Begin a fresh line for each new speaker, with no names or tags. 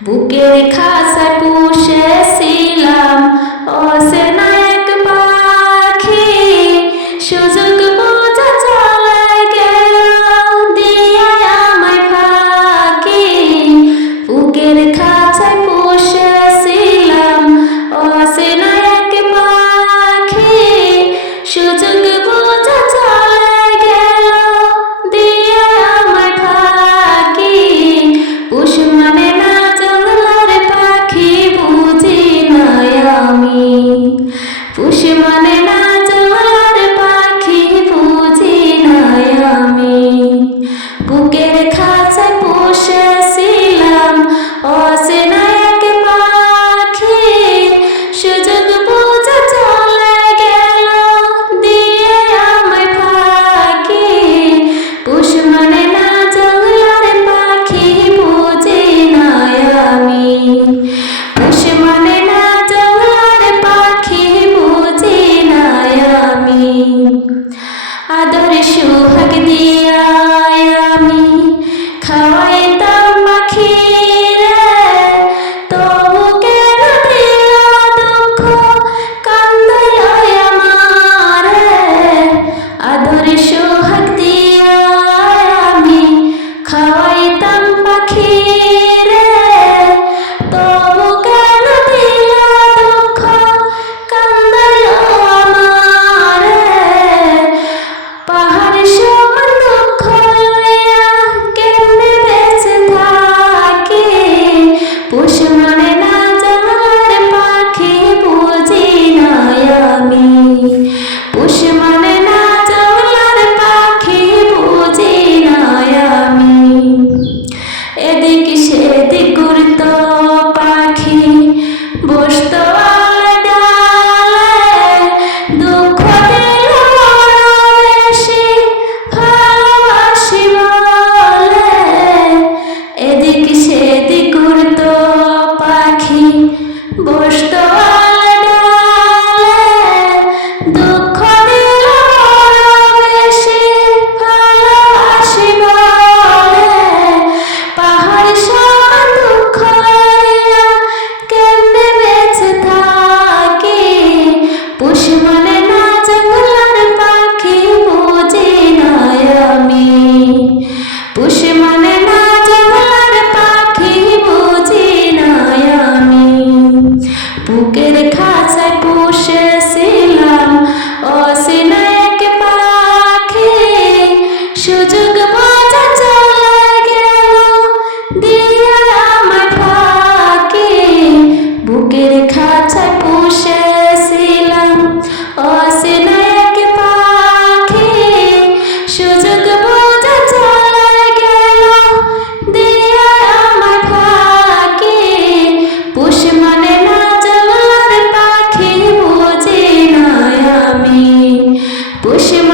বুকের খাসা পুষেছিলাম অসেনা Oxe. Вишиваю